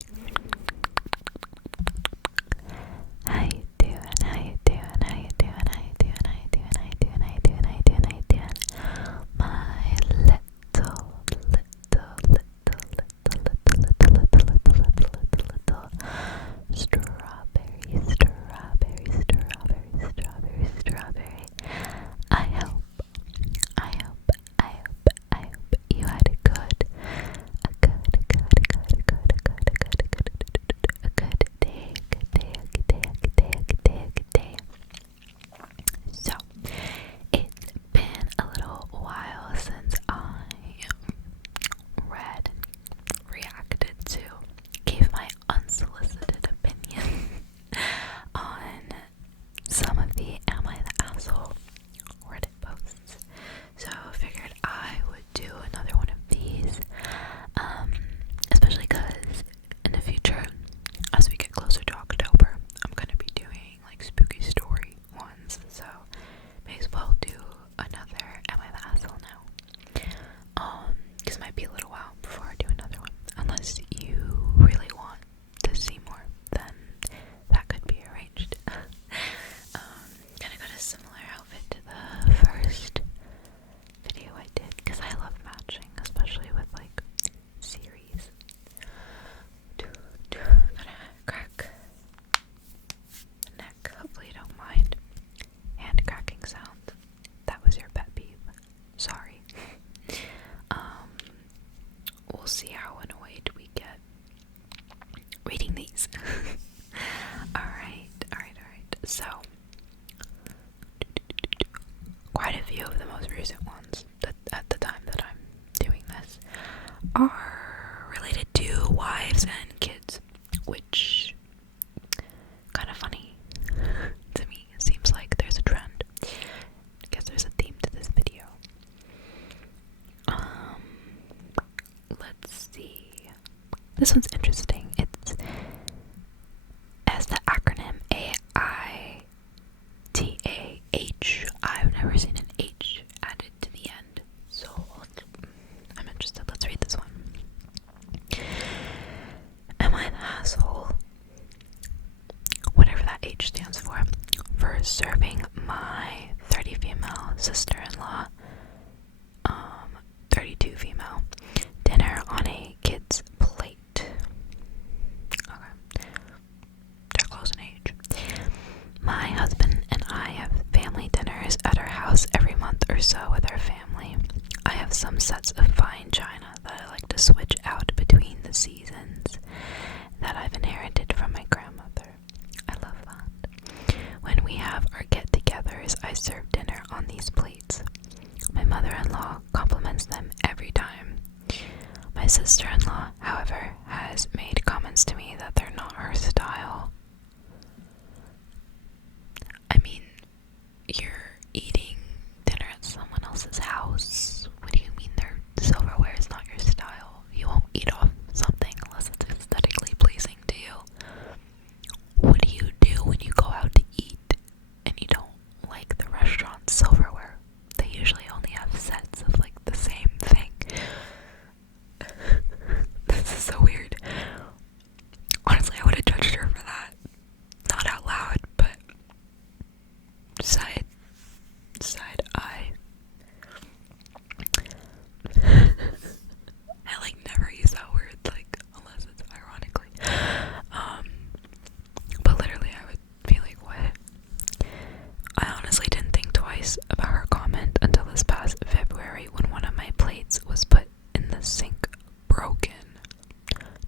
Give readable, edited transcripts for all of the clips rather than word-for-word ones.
How you doing? How you doing? How you doing? How you doing? How you doing? How you doing? How you doing? How you doing? How you doing? My strawberry. I hope you had a good day. So, it's been a little while since I read, reacted to, gave my unsolicited opinion on some of the Am I the Asshole Reddit posts. So I figured I would do another one of these, especially because in the future, as we get closer to October, I'm going to be doing like spooky story ones, so may as well do another Am I the Asshole now? Because it might be a little while before I do another one, unless you really want to see more, then that could be arranged. Gonna got a similar outfit to the first video I did, because I love matching, especially with like series. Gonna crack the neck, hopefully you don't mind. Hand cracking sound. That was your pet peeve. Sorry. We'll see how annoyed we get reading these. Alright. So, quite a few of the most recent ones at the time that I'm doing this are related to wives and kids, which kind of funny to me. It seems like there's a trend. I guess there's a theme to this video. Let's see. This one's interesting. It's as the acronym AITAH. I've never seen an H added to the end, so I'm interested. Let's read this one. Am I the asshole, whatever that H stands for serving my 30 female sister-in-law, 32 female, dinner on a kid's plate? Okay. They're close in age. My husband and I have family dinners at our house every month or so with our family. I have some sets of fine china that I like to switch out between the seasons that I've inherited from my grandmother. I love that. When we have our get-togethers, I serve dinner on these plates. My mother-in-law compliments them every time. My sister-in-law, however, has made comments to me that they're not her style. I mean, you're eating dinner at someone else's house. What do you mean their silverware is not your style? You won't eat off something unless it's aesthetically pleasing to you. What do you do when you go out to eat and you don't like the restaurant's silverware? They usually only have sets of like the same thing. This is so weird. Honestly, I would have judged her for that. Not out loud, but side eye. I like never use that word, like, unless it's ironically. But literally I would be like, what? I honestly didn't think twice about her comment until this past February when one of my plates was put in the sink broken.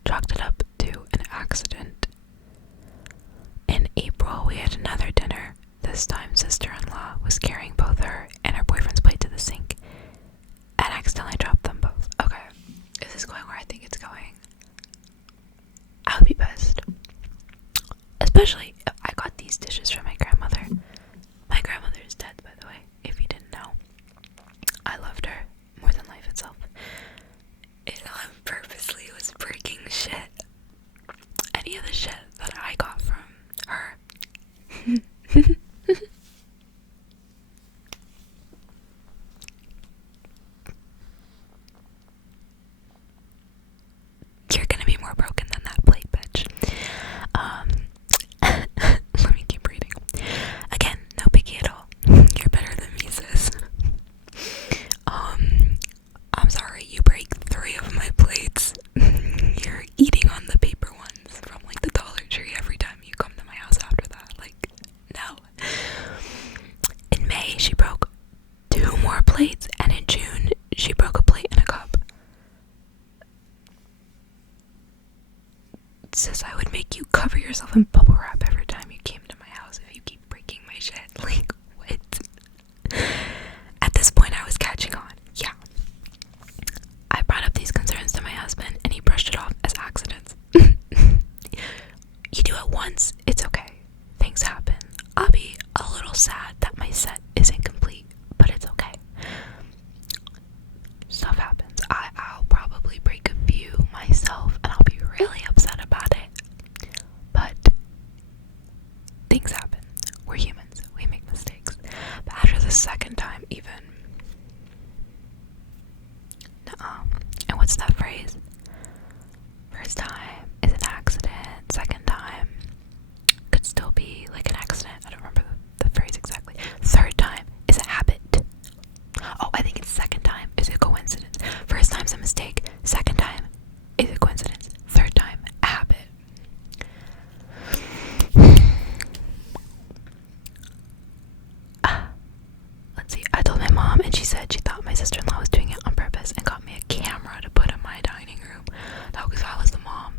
Chalked it up to an accident. In April, we had another dinner. This time, sister-in-law was carrying both her and her boyfriend's plate to the sink and accidentally dropped them both. Okay, is this going where I think it's going? I would be pissed. Especially if I got these dishes from my grandmother. My grandmother is dead, by the way, if you didn't know. I loved her more than life itself. It purposely was breaking shit. Any of the shit that I got from her. You're gonna be more broken than that plate, sis, I would make you cover yourself in bubble wrap every time you came to my house if you keep breaking my shit. Like, what? At this point, I was catching on. Yeah. I brought up these concerns to my husband, and he brushed it off as accidents. You do it once, it's okay. Things happen. I'll be a little sad that my set is incomplete, but it's okay. Stuff happens. I'll probably break a few myself, and I'll be really upset about it. But things happen. We're humans. We make mistakes. But after the second time, even. Nuh-uh. And what's that phrase? First time is an accident. Second time could still be like an accident. I don't remember the phrase exactly. Third time is a habit. Oh, I think it's second time is a coincidence. First time's a mistake. Second time is a coincidence. Third time, a habit. Let's see. I told my mom, and she said she thought my sister-in-law was doing it on purpose and got me a camera to put in my dining room. No, because I was the mom.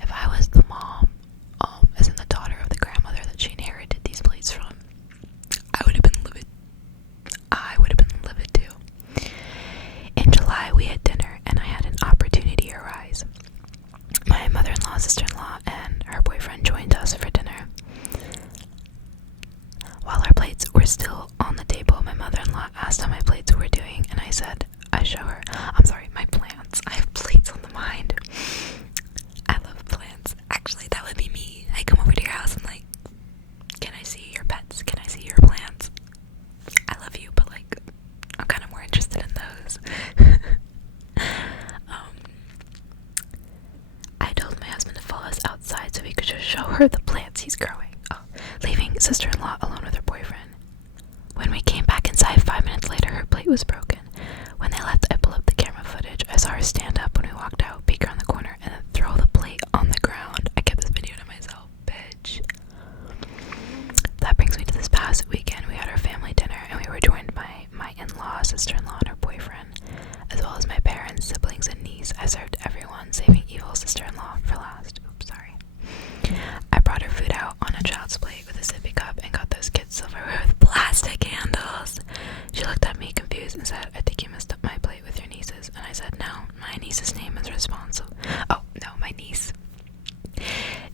If I was the mom, as in the daughter of the grandmother that she inherited these plates from, I would have been livid. I would have been livid too. In July, we had dinner, and I had an opportunity arise. My mother-in-law, sister-in-law, and her boyfriend joined us for dinner. While our plates were still on the table, my mother-in-law asked how my plates were doing, and I said, I show her. I'm sorry, my plants. I have plates on the mind. I love plants. Actually, that would be me. I come over to your house and like, can I see your pets? Can I see your plants? I love you, but like, I'm kind of more interested in those. I told my husband to follow us outside so we could just show her the plants he's growing. Leaving sister-in-law alone with her boyfriend. When we came back inside 5 minutes later, her plate was broken. When they left, I pulled up the camera footage. I saw her stand up when we walked out, peek around the corner, and then throw the plate on the ground. I kept this video to myself, bitch. That brings me to this past weekend. We had our family dinner, and we were joined by my in-law, sister-in-law, and her boyfriend, as well as my parents, siblings, and niece. I served everyone, saving evil sister-in-law for last. Oops, sorry. I brought her food out on a child's plate with a sippy cup and got those kids silverware with plastic handles. She looked at me confused and said, I think you messed up my plate with your nieces. And I said, no, my niece's name is responsible. Oh, no, my niece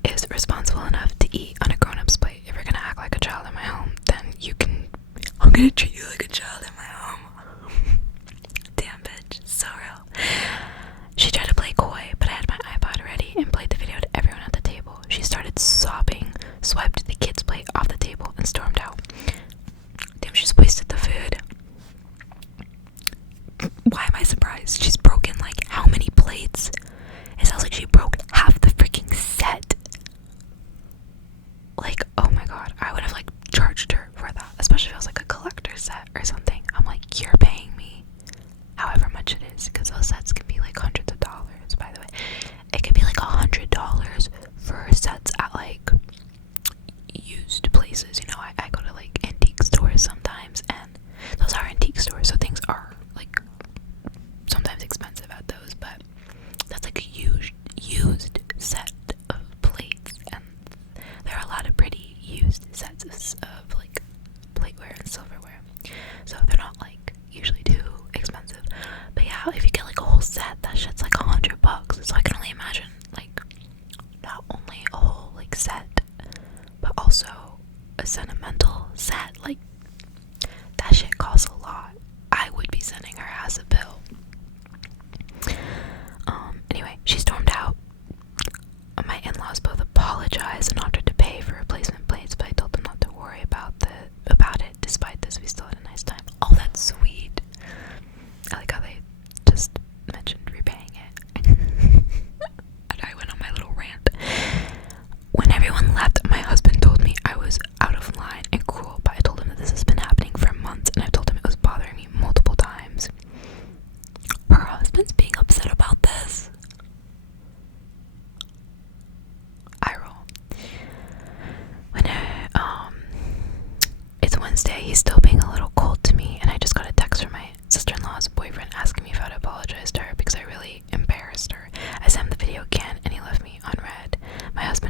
is responsible enough to eat on a grown-up's plate. If you're gonna act like a child in my home, then you can. I'm gonna treat you like a child in my home. Damn, bitch, so real. She tried to play coy, but I had my iPod ready and played the video to everyone at the table. She started sobbing, swiped the kid's plate off the table, and stormed out. Damn, she's wasted the food. Why am I surprised? She's broken, like, how many plates? It sounds like she broke half the freaking set. Like, oh my god, I would have, like, charged her for that. Especially if it was, like, a collector set or something. I'm like, you're paying me however much it is, because those sets can be, like, hundreds of dollars, by the way. It could be, like, $100 for sets at, like, used places. You know, I go to, like, antique stores sometimes, and those are antique stores, so things are, like, sometimes expensive at those, but that's, like, a used set of plates, and there are a lot of pretty used sets of like, plateware and silverware, so they're not, like, usually too expensive. But yeah, if you get, like, a whole set, that shit's, like, $100, so I can only imagine, like, not only a whole, like, set, but also a sentimental set. Like, that shit costs a lot. I would be sending her ass a bill. Anyway, she stormed out. My in-laws both apologized and offered to pay for replacement plates, but I told them not to worry about it. Despite this, we still had a nice time. Oh, that's sweet. I like how they just mentioned repaying it. And I went on my little rant. When everyone left, my husband told me I was out of line and cruel, but I told him that this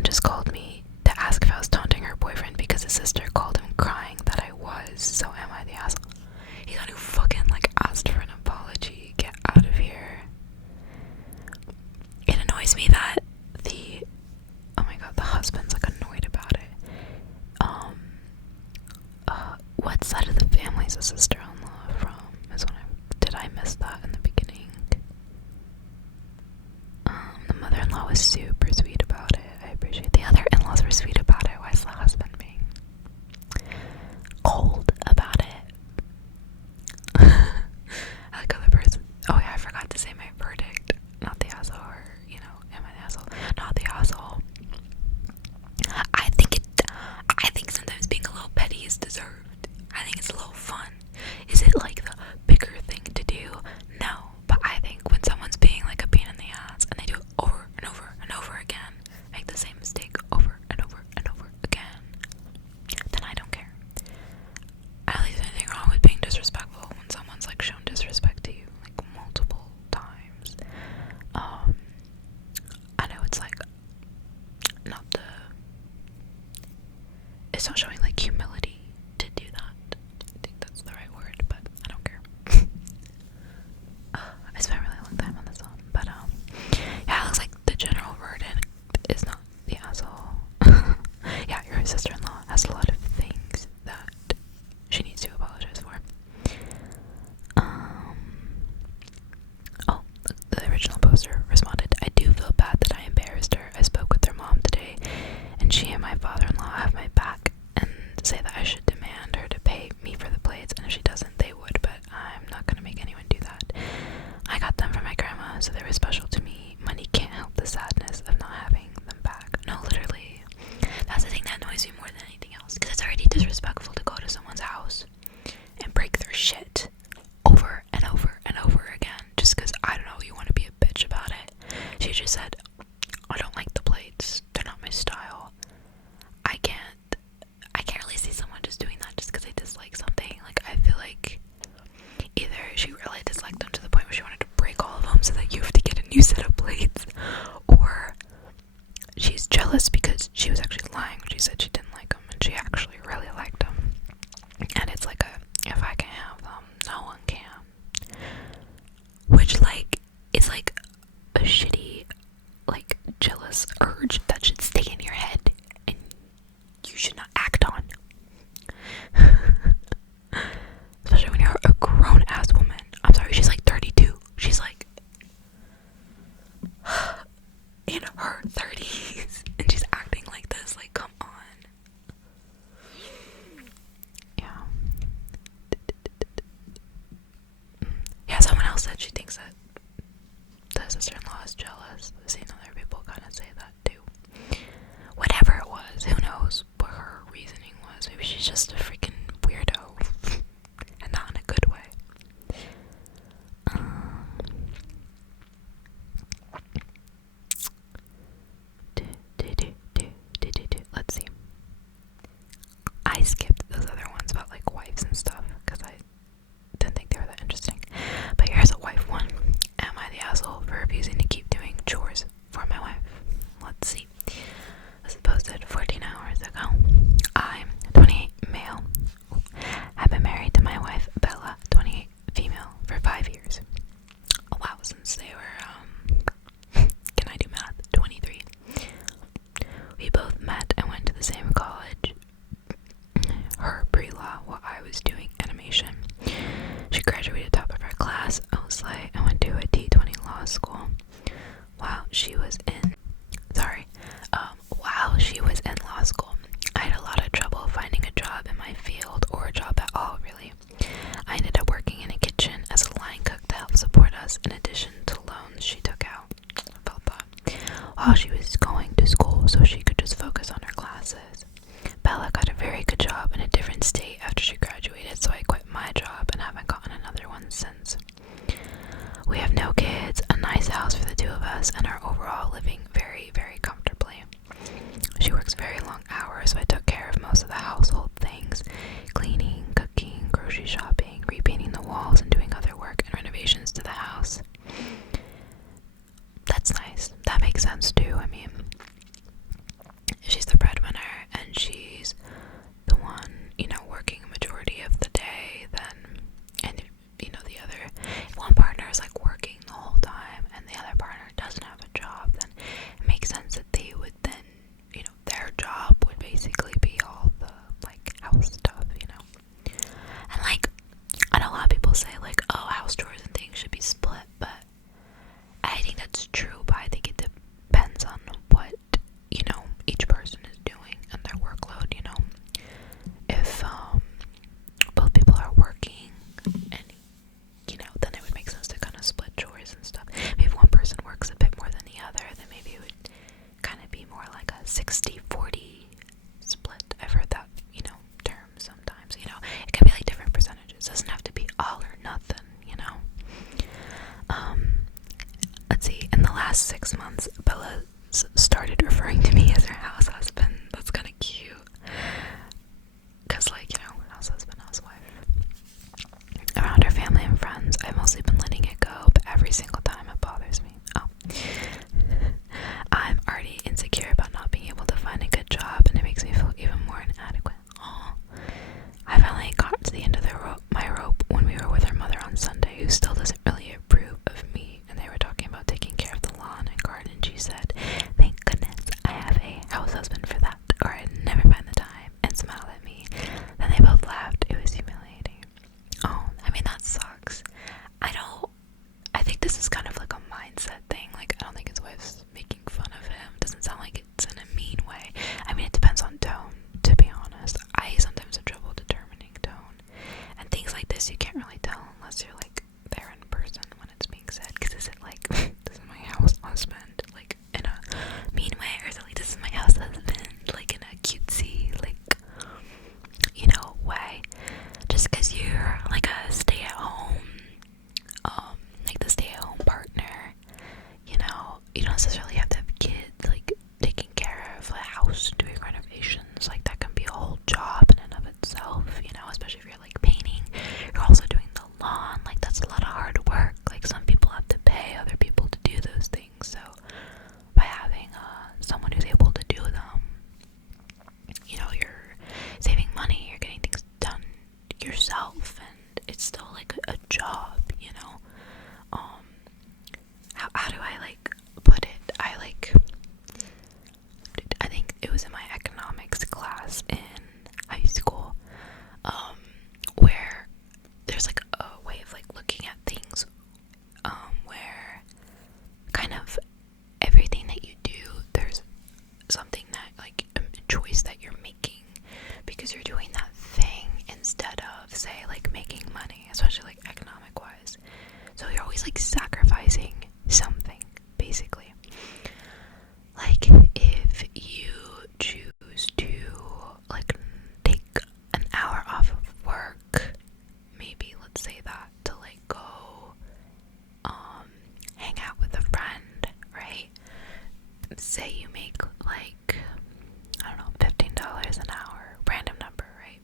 just called me to ask if I was taunting her boyfriend because his sister called him crying that I was. So am I the asshole? He's the one who fucking like asked for an apology. Get out of here. It annoys me that oh my god, the husband's like annoyed about it. What side of the family is the sister-in-law from? Did I miss that in the beginning? The mother-in-law was super sweet about it. I appreciate the other in-laws were sweet about it. Why is the husband being cold about it? I like other person. Oh yeah, I forgot to say my verdict. Not the asshole, or am I the asshole? Not the asshole. I think sometimes being a little petty is deserved. I think it's a little fun. Is it like the bigger thing to do? No. But I think when someone's being like a pain in the ass and they do it over and over and over again, make the same mistake over and over and over again, then I don't care. I don't think there's anything wrong with being disrespectful when someone's like shown disrespect to you like multiple times. I know it's like it's not showing like humility to do that. I think that's the right word, but I don't care. I spent a really long time on this one, but yeah, it looks like the general verdict is not the asshole. Yeah, your sister-in-law has a lot of things that she needs to apologize for. Oh, the original poster responded, I do feel bad that I embarrassed her. I spoke with their mom today, and she and my father-in-law have my back and say that I should demand her to pay me for the plates, and if she doesn't, they would, but I'm not gonna make anyone do that. I got them from my grandma, so they were special to me. Money can't help the sadness of not having them back. No, literally. That's the thing that annoys me more than anything else, because it's already disrespectful to go to someone's house and break their shit over and over and over again just because, I don't know, you want to be a bitch about it. She just said, I don't like the plates, they're not my style. I can't really see someone just doing that just because they dislike something. Like, I feel like either she really disliked them to the point where she wanted to break all of them so that you have to get a new set of plates, or she's jealous because she was actually lying when she said she didn't like them and she actually really liked them. And it's like if I can have them, no one can. Which, like, it's like a shitty, like, jealous urge that should stay in your head and you should not act on. Especially when you're a grown-ass woman. I'm sorry, she's like 32. She's like in her 30s and she's acting like this. Like, come on. 60-40 split. I've heard that, term sometimes, it can be like different percentages. It doesn't have to be all or nothing, let's see, in the last 6 months, Bella started referring to me as her house husband. That's kind of cute. Because, house husband, housewife. Around her family and friends, I've mostly been letting it go, but every single time it bothers me. I'm already insecure about not being able to find a good job, and it makes me feel even more inadequate. I finally got to the end of my rope when we were with her mother on Sunday, who still doesn't really approve of me, and they were talking about taking care of the lawn and garden. She said, "Thank goodness I have a house husband for that, or I'd never find the time," and smiled at me. Then they both laughed. It was humiliating. That sucks. I think this is kind of like a mindset thing. I don't think his wife's making fun of him. It doesn't sound like it's in a mean way. It depends on tone, to be honest. I sometimes have trouble determining tone. And things like this, you can't really tell unless you're, there in person when it's being said. Because is it this is my house husband, in a mean way? Or is it this is my house husband, in a cutesy, way? Just because you're, a stay-at-home, the stay-at-home partner, you don't necessarily have to have kids, taking care of a house, doing renovations. That can be a whole job in and of itself, especially if you're, painting. You're also doing the lawn. That's a lot of hard work. Some people have to pay other people to do those things. So, by having someone who's able to do them, you're saving money, you're getting things done yourself, and it's still, a job, how do I, put it? I think it was in my economics class in high school, where there's, a way of, looking at things, where kind of everything that you do, there's something that, a choice that you're making, because you're doing that thing instead of, say, making money, especially, economic-wise. So you're always, sacrificing something, basically. If you choose to, take an hour off of work, maybe, let's say that, to, go, hang out with a friend, right? Say you make, I don't know, $15 an hour, random number, right?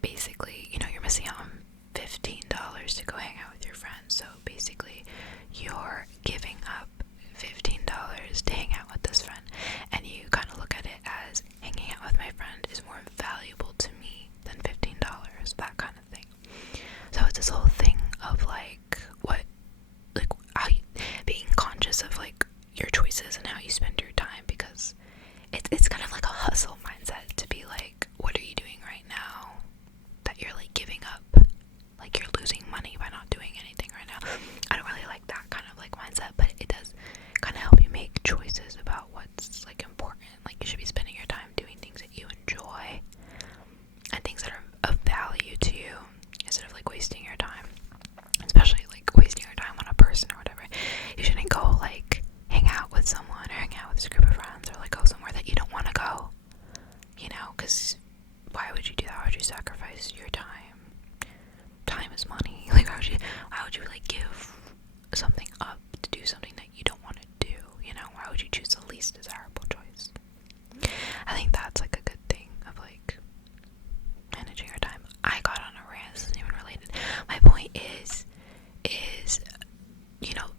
Basically, you're missing out on $15 to go hang out with your friends. So basically, you're giving up $15 to hang out with this friend, and you kind of look at it as hanging out with my friend is more valuable to me than $15, that kind of thing. So it's this whole thing of being conscious of your choices and how you spend your time, because it's kind of a hustle mindset to be what are you doing right now that you're giving up, you're losing money by not doing anything right now. I don't really like that kind of mindset, but it does kind of help you make choices about what's important. You should be spending your time doing things that you enjoy and things that are of value to you, instead of wasting your time, especially wasting your time on a person or whatever. You shouldn't go hang out with someone or hang out with a group of friends, or go somewhere that you don't want to go, because why would you do that? Why would you sacrifice your time? Time is money. Why would you give something up to do something that you don't want to do? Why would you choose the least desirable choice? I think that's a good thing of managing your time. I got on a rant. This isn't even related. My point is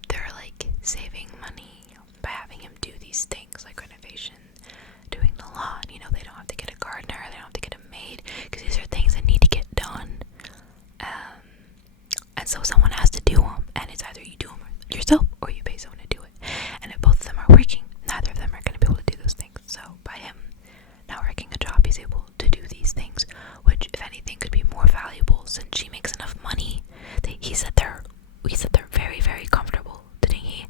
they're saving money by having him do these things like renovation, doing the lawn. They don't have to get a gardener, they don't have to get a maid, because these are things that need to get done. And so someone has to do them, and it's either you do them yourself or you pay someone to do it. And if both of them are working, neither of them are going to be able to do those things. So by him not working a job, he's able to do these things, which, if anything, could be more valuable, since she makes enough money. He said they're very, very comfortable, didn't he?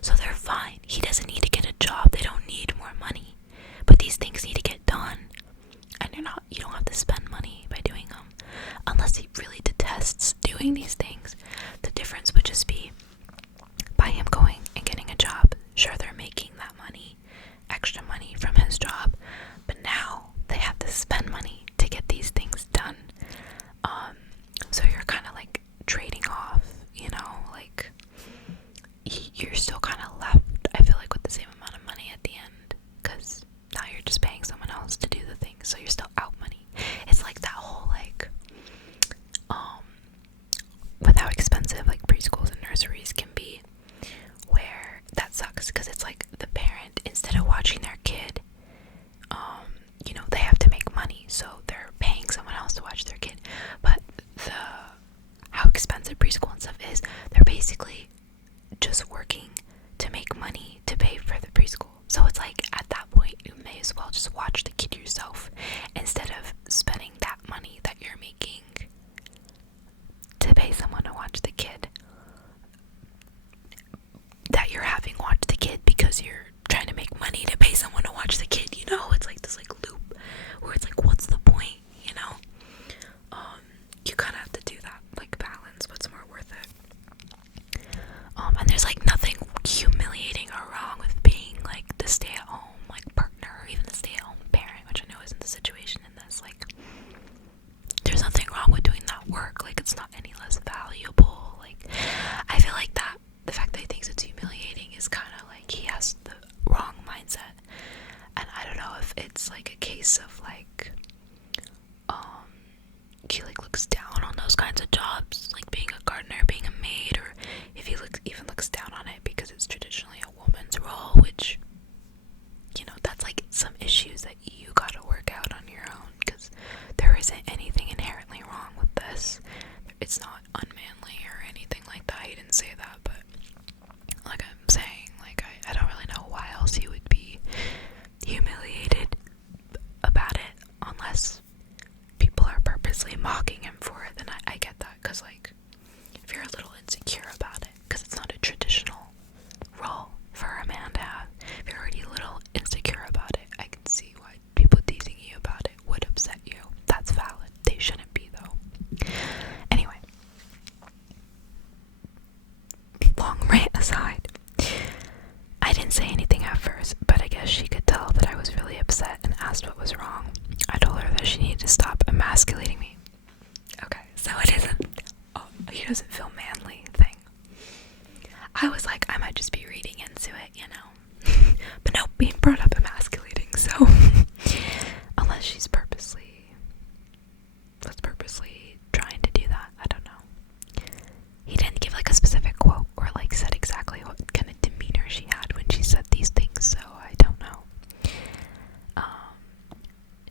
So they're fine. He doesn't need to get a job. They don't like, at that point, you may as well just watch the kid yourself instead of spending that money that you're making to pay someone to watch the kid. That you're having watch the kid because you're trying to make money to pay someone to watch the kid, you know? It's like this like loop where it's like, what's the point, you know? You kind of have to do that, like, balance what's more worth it. And there's like nothing humiliating or wrong with being like the stay-at-home like partner or even the stay-at-home parent, which I know isn't the situation in this. Like, there's nothing wrong with doing that work. Like, it's not any less valuable. Like, I feel like that the fact that he thinks it's humiliating is kind of like he has the wrong mindset. And I don't know if it's like a case of like he like looks down on those kinds of jobs, like being a gardener, being a maid, or if he even looks down on it because it's traditionally a woman's role, which, you know, that's like some issues that you gotta work out on your own, because there isn't anything inherently wrong with this. It's not unmanly or anything like that. He didn't say that, but like I'm saying, like I don't really know why else he would be humiliated about it, unless people are purposely mocking him for it. Then I get that, because like if you're a little insecure about it, because it's not a traditional role for a man to have, if you're already a little insecure about it, I can see why people teasing you about it would upset you. That's valid. They shouldn't be, though. Anyway, long rant aside, I didn't say anything at first, but I guess she could tell that I was really upset and asked what was wrong. I told her that she needed to stop emasculating me. Okay, so it isn't, oh, he doesn't feel manly thing. I was like, I might just be reading into it, you know. But no, being brought up emasculating, so unless she's purposely trying to do that, I don't know. He didn't give like a specific quote or like said exactly what kind of demeanor she had when she said these things, so I don't know.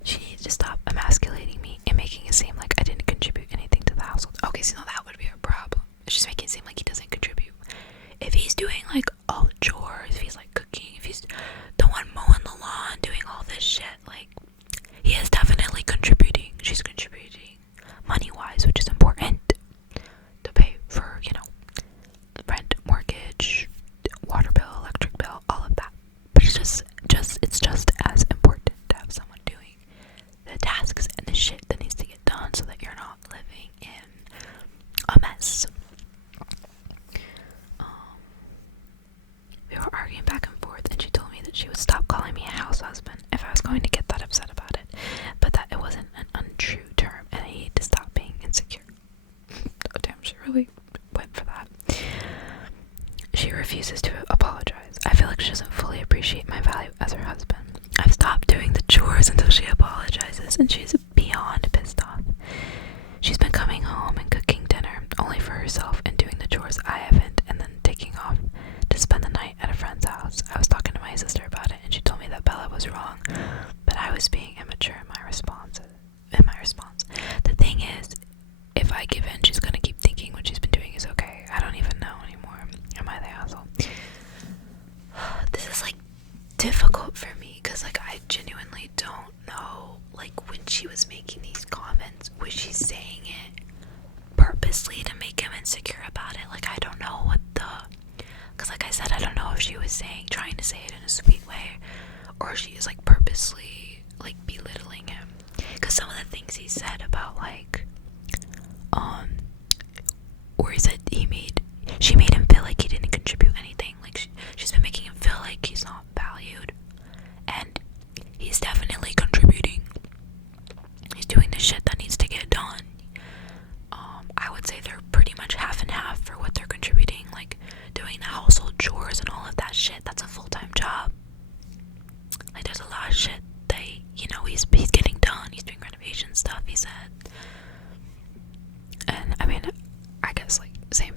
She needed to stop emasculating me and making it seem like I didn't contribute anything to the household. Okay, so now that would be a problem. She's making it seem like he doesn't contribute. If he's doing like all the chores, if he's like cooking, if he's the one mowing the lawn, doing all this shit, like, he is definitely contributing. She's contributing money-wise, which is important to pay for, you know, rent, mortgage, water bill, electric bill, all of that. But it's just as important to have someone doing the tasks and the shit that needs to get done so that you're not living in a mess. We were arguing back and forth, and she told me that she would stop calling me a house husband if I was going to get that upset about it, but that it wasn't an untrue term and I needed to stop being insecure. Oh damn, she really went for that. She refuses to apologize. I feel like she doesn't fully appreciate my value as her husband. I've stopped doing the chores until she apologizes, and she's beyond pissed off. She's been coming home and cooking dinner only for herself and doing the chores I haven't, and then taking off to spend the night at a friend's house. I was talking to my sister about it, and she told me that Bella was wrong, but I was being immature in my response. The thing is, if I give in, she's gonna keep thinking what she's been doing is okay. I don't even know anymore. Am I the asshole? This is like difficult for me, because like I genuinely don't know, like, when she was making these comments, was she saying it purposely to make him insecure about it? Like, I don't know what because like I said, I don't know if she was trying to say it in a sweet way, or she is like purposely like belittling him. Because some of the things he said about like where he said she made him feel like he didn't contribute anything. Like she's been making him feel like he's not valued, and he's definitely contributing. He's doing the shit that needs to get done. I would say they're pretty much half and half for what they're contributing, like doing the household chores and all of that shit. That's a full-time job. Like, there's a lot of shit that, you know, he's getting done. He's doing renovation stuff, he said. And I mean, I guess like same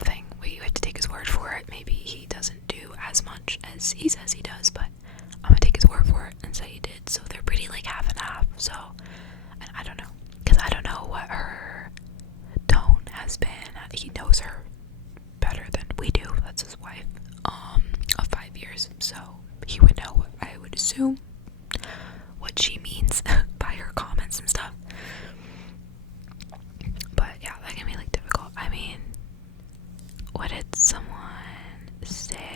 assume what she means by her comments and stuff. But yeah, that can be like difficult. I mean, what did someone say?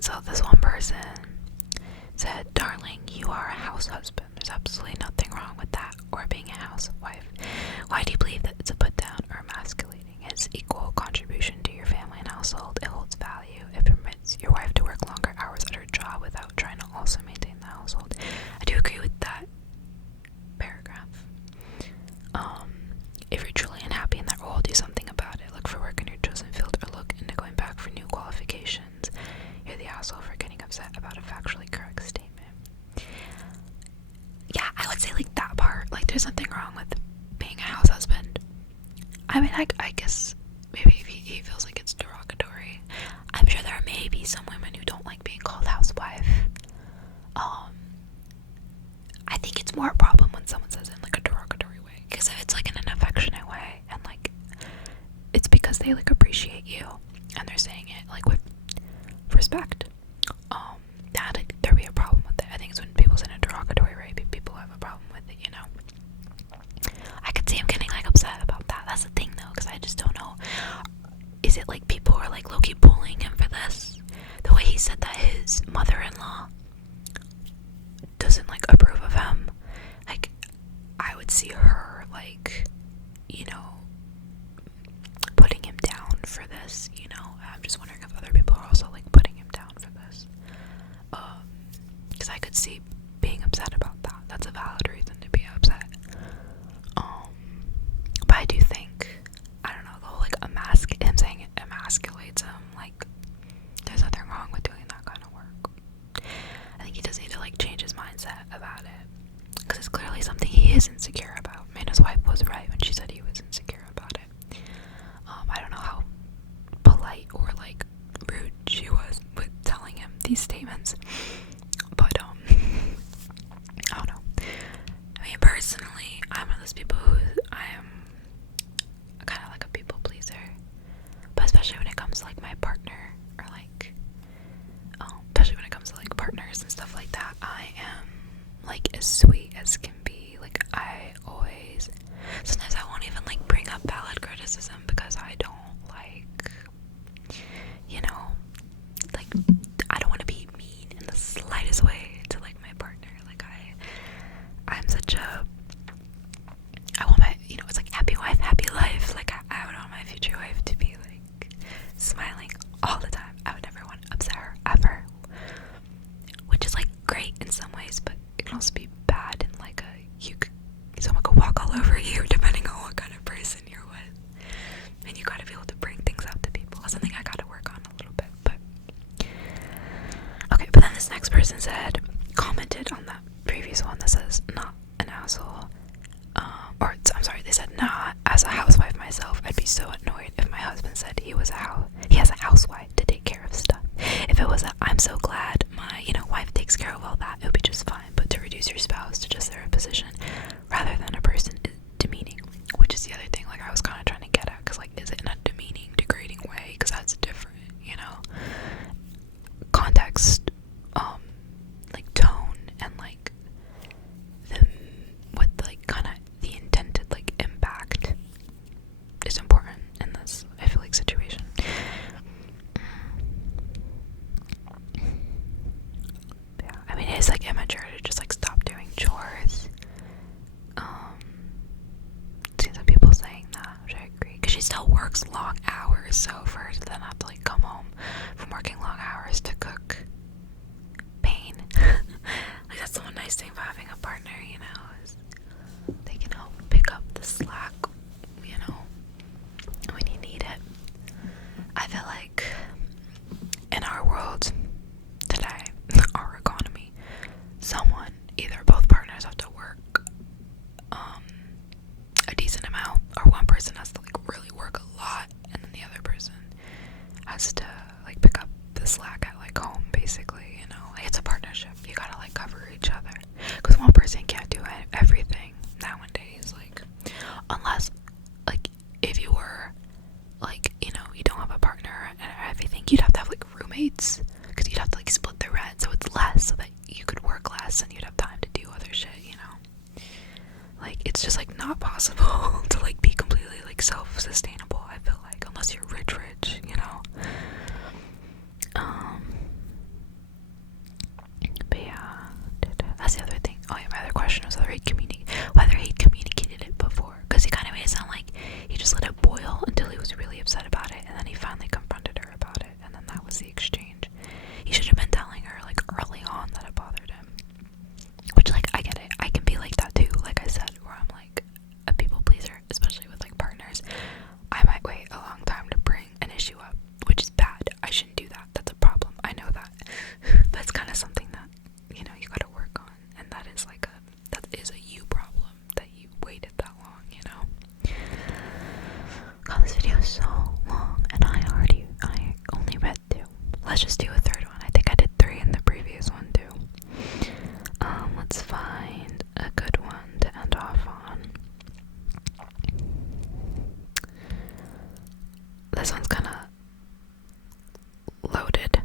So this one person said, "Darling, you are a house husband. There's absolutely nothing wrong with that or being a housewife. Why do you believe that it's a put down or emasculating? It's equal contribution to your family and household. It holds value. It permits your wife to work longer hours at her job without trying to also maintain the household." I do agree with that paragraph. If you're truly unhappy in that role, do something about it. Look for work in your chosen field or look into going back for new qualifications. You're the asshole for getting upset about a factually correct statement. Yeah, I would say like that part. Like, there's nothing wrong with being a house husband. I mean, I guess maybe if he feels like it's derogatory. I'm sure there may be some women who don't like being called housewife. I think it's more a problem when someone says it in like a derogatory way. Because if it's like in an affectionate way and like it's because they like appreciate you and they're saying it like with respect, that like, there'd be a problem with it. I think it's when people say it in a derogatory way, people have a problem with it, you know. I could see him getting like upset about that. That's the thing though, because I just don't know. Is it like people are like low-key bullying him for this? The way he said that his mother-in-law doesn't like approve of him. Like, I would see her like, you know, putting him down for this, you know. I'm just wondering if other people are also like putting him down for this. Because I could see being upset about that. That's a valid reason to be upset. But I do think, I don't know, the whole like him saying it emasculates him, like, there's nothing wrong with doing that kind of work. I think he does need to like change his mindset about it, because it's clearly something he is insecure about. I mean, his wife was right when she said he was insecure about it. I don't know how polite or like rude she was with telling him these statements, but I don't know. I mean, personally, I'm one of those people who I am kind of like a people pleaser, but especially when it comes to like my partner, or like especially when it comes to like partners and stuff like that, I am like as sweet as can be. Like, I always, sometimes I won't even like bring up valid criticism because I don't like, you know, like, I don't want to be mean in the slightest way to like my partner. Like, I'm such a, I want my, you know, it's like happy wife, happy life. Like, I would want my future wife to be like smiling all the time. I would never want to upset her ever, which is like great in some ways, but it can also be bad in like someone could walk all over you depending on what kind of person you're with, and you gotta be able to bring things out to people. That's something I gotta work on a little bit. But okay, but then this next person commented on that previous one that says, "Not an asshole," I'm sorry, they said, "Nah, as a housewife myself, I'd be so annoyed if my husband said he has a housewife to take care of stuff. If it was a, I'm so glad my, you know, wife takes care of all that, it would be just fine. But to reduce your spouse to just their position rather than a person is demeaning," which is the other thing, like, I was kind of trying to get at, because, like, is it in a demeaning, degrading way? Because that's different, you know, context, like, tone, and, like, what, like, kind of the intended, like, impact is important in this, I feel like, situation. Yeah, I mean, it is, like, immature to just, like, stop doing chores. See some people saying that, which I agree, because she still works long hours, so for her to then have to, like, come home from working long hours to cook, pain. Like, that's the one nice thing about having a partner, you know, is they can help pick up the slack, you know, when you need it. I feel like in our world today, our economy, either both partners have to work a decent amount, or one person has to like really work a lot, and then the other person has to like pick up the slack at like home, basically, you know. Like, it's a partnership, you gotta like cover each other, because one person can't do everything nowadays, like, unless like, you know, you don't have a partner and everything, you'd have to have like roommates, because you'd have to like split the rent so it's less, so that you could work less and you'd have time to do other shit, you know. Like, it's just like not possible to like be completely like self-sustainable, I feel like, unless you're rich, you know. But yeah, that's the other thing. Oh yeah, my other question was whether he'd communicated it before, because he kind of made it sound like he just let it boil until he was really upset about it, and then he finally confronted her about it, and then that was the exchange. He should have been telling her like early on that it bothered him. Which, like, I get it. I can be like that too, like I said, where I'm like a people pleaser, especially with like partners. I might wait a long time to bring an issue up, which is bad. I shouldn't do that. That's a problem. I know that. That's kind of something that, you know, you gotta work on, and that is a you problem, that you waited that long, you know. God, this video is so long, and I only read 2. Let's just do a third one. I think I did 3 in the previous one too. Let's find a good one to end off on. This one's kinda loaded.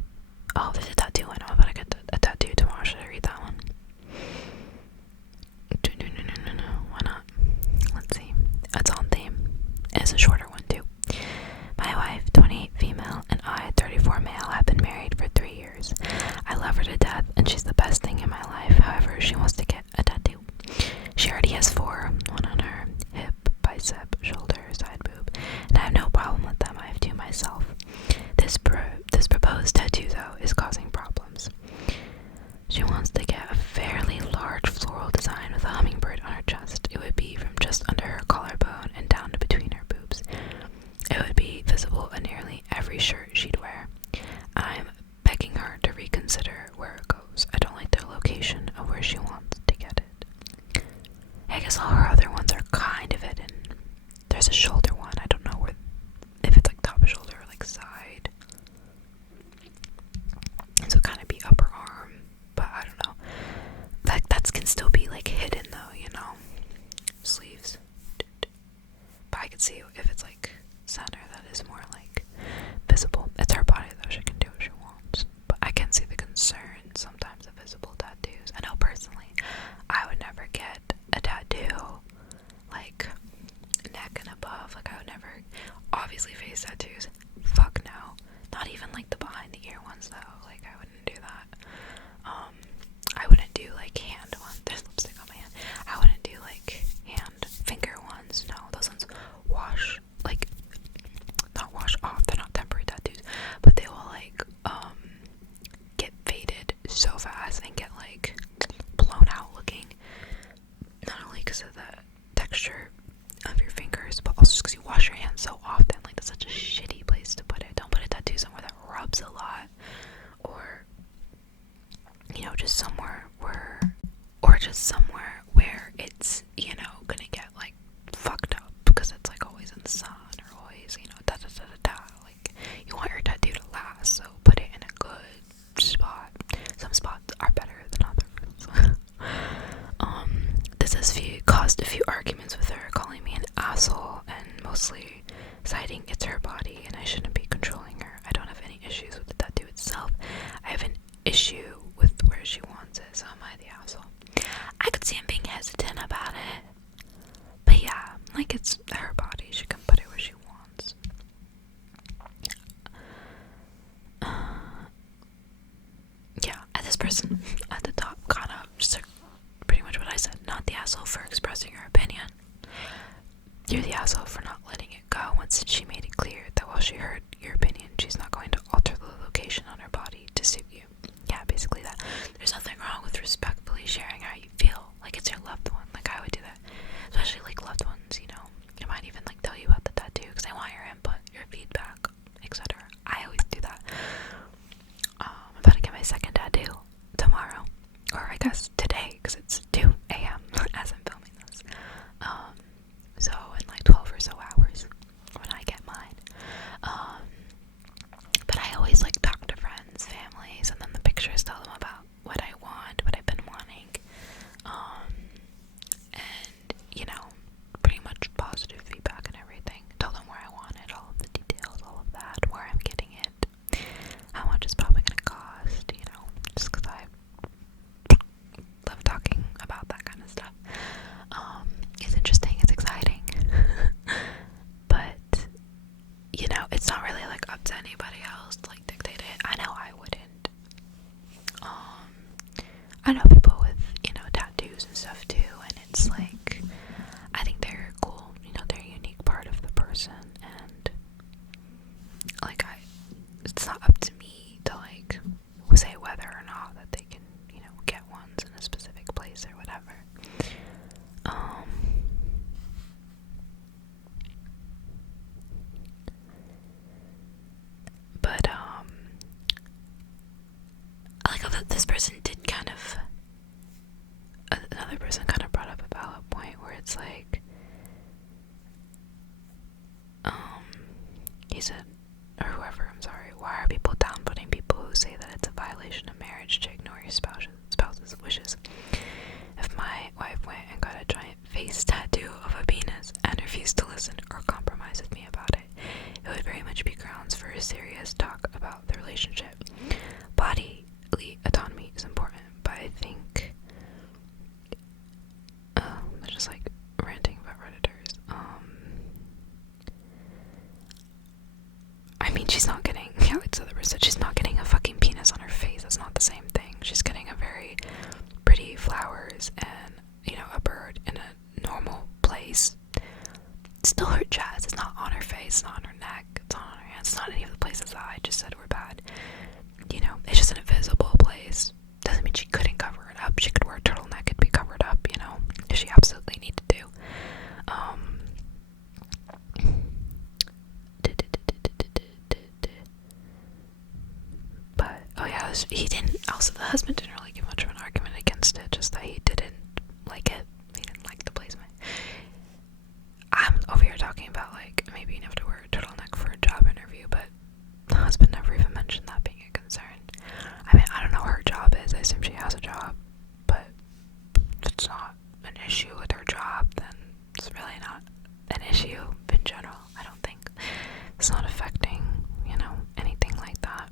Oh, there's a tattoo. I know I'm about to get a tattoo tomorrow. Should I read that one? No. Why not? Let's see. It's on theme. It's a shorter one too. My wife, 28 female, and I, 34 male, have been married for 3 years. I love her to death, and she's the best thing in my life. However, she wants to get a tattoo. She already has 4, one on her hip, bicep, shoulder, side boob, and I have no problem with them. I have 2 myself. This proposed tattoo, though, is causing problems. She wants to get a fairly large floral design with a hummingbird on her chest. It would be from just under her collarbone and down to between her boobs. It would be visible in nearly every shirt she'd wear. I'm begging her to reconsider where it goes. I don't like the location of where she wants to get it. I guess all her other ones are kind of hidden. There's a shoulder one. I don't know if it's like top shoulder or like side. So it kind of be upper arm, but I don't know. That can still be like hidden though, you know. Sleeves. But I can see if it's like center, that is more like visible. It's her body though, she can do what she wants. But I can see the concern sometimes of visible tattoos. I know personally, I would never get a tattoo like neck and above. Like I would never, obviously face tattoos, fuck no. Not even like the behind the ear ones though. Like I wouldn't do that. I wouldn't do like hand ones. There's lipstick on my hand. I wouldn't do like hand finger ones. No, those ones wash, like not wash off. They're not temporary tattoos, but they will like get faded so fast and get like blown out looking. Not only because of the texture of your fingers, but also just because you wash your hands so often. Like that's such a shitty place to put it. Don't put a tattoo somewhere that rubs a lot, or you know, just somewhere where it's, you know, gonna get like fucked up because it's like always in the sun or always, you know, da da da da da. Like you want your tattoo to last, so put it in a good spot. Some spots are better than others. This has caused a few arguments with her, calling me an asshole and mostly citing it's her body and I shouldn't be controlling her. I don't have any issues with the tattoo itself. I have an issue with where she wants it, so am I the asshole? I could see him being hesitant about it, but yeah, like it's her body, she can put it where she wants. Yeah, and this person at the top kind of just pretty much what I said. Not the asshole for expressing her opinion. You're the asshole for not letting it go once she made it clear that while she heard your opinion, she's not going to alter the location on her body to suit you. Yeah, basically that. There's nothing wrong with respectfully sharing how you feel. Like it's your loved one. Like I would do that. Especially like loved ones, you know. I might even like tell you about the tattoo because I want your input, your feedback, etc. I always do that. I'm about to get my second tattoo tomorrow. Or I guess today because it's 2 a.m. as I'm filming this. So in like 12 or so hours when I get mine. But I always like talk to friends, families, and then the pictures tell them about what I want, what I've been wanting. And you know, pretty much positive feedback and everything. Tell them where I want it, all of the details. not up to me to like say whether or not that they can, you know, get ones in a specific place or whatever. But like this person did kind of, another person kind of brought up a valid point where it's like, he said, or whoever, I'm sorry, why are people downputting people who say that it's a violation of marriage to ignore your spouse's wishes? If my wife went and got a giant face tattoo of a penis and refused to listen or compromise with me about it, it would very much be grounds for a serious talk about the relationship. Bodily autonomy is important, but I think, they're just like ranting about Redditors. I mean, she's not getting, yeah, it's the other person, she's not getting a fucking penis on her face. That's not the same thing. She's getting a very pretty flowers and, you know, a bird in a normal place. It's still her chest. It's not on her face, it's not on her neck, it's not on her hands, it's not any of the places that I just said were bad. You know, it's just an invisible place. Doesn't mean she couldn't cover it up. She could wear a turtleneck and be covered up, you know, if she absolutely needed to. But, oh yeah, he didn't, also the husband didn't really give much of an argument against it, just that he didn't like it. He didn't like the placement. I'm over here talking about, like, maybe you have to wear a turtleneck for a job interview, but the husband never even mentioned that being a concern. I mean, I don't know what her job is. I assume she has a job, but if it's not an issue with her job, then it's really not an issue in general. I don't think it's not affecting, you know, anything like that.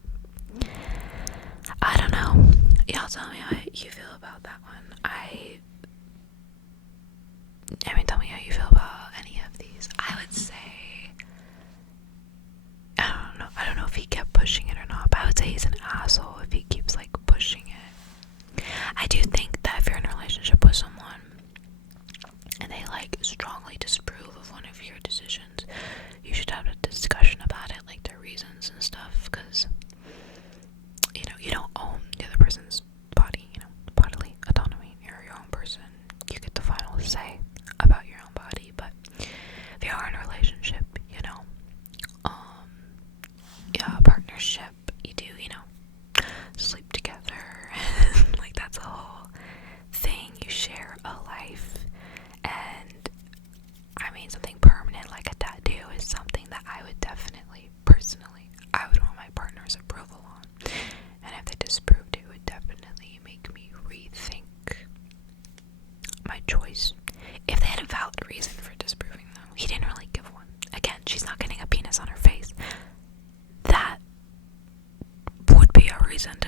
I don't know. Y'all tell me how you feel about that one. I mean, tell me how you feel about any of these. I would say, I don't know if he kept pushing it or not, but I would say he's an asshole if he keeps like pushing it. I do think that if you're in a relationship with someone and they like strongly disapprove of one of your decisions, you should have a discussion about it, like their reasons and stuff, because, you know, you don't own the other person's body, you know, bodily autonomy. You're your own person. You get the final say about your own body. But if you are in a relationship, you know, yeah, a partnership, you do, you know, sleep together, like that's a whole thing. You share a life, and I mean, something permanent like a tattoo is something that I would definitely, personally, I would want my partner's approval on. And if they disapproved, it would definitely make me rethink my choice. If they had a valid reason for disapproving, though, he didn't really give one. Again, she's not getting a penis on her face. That would be a reason to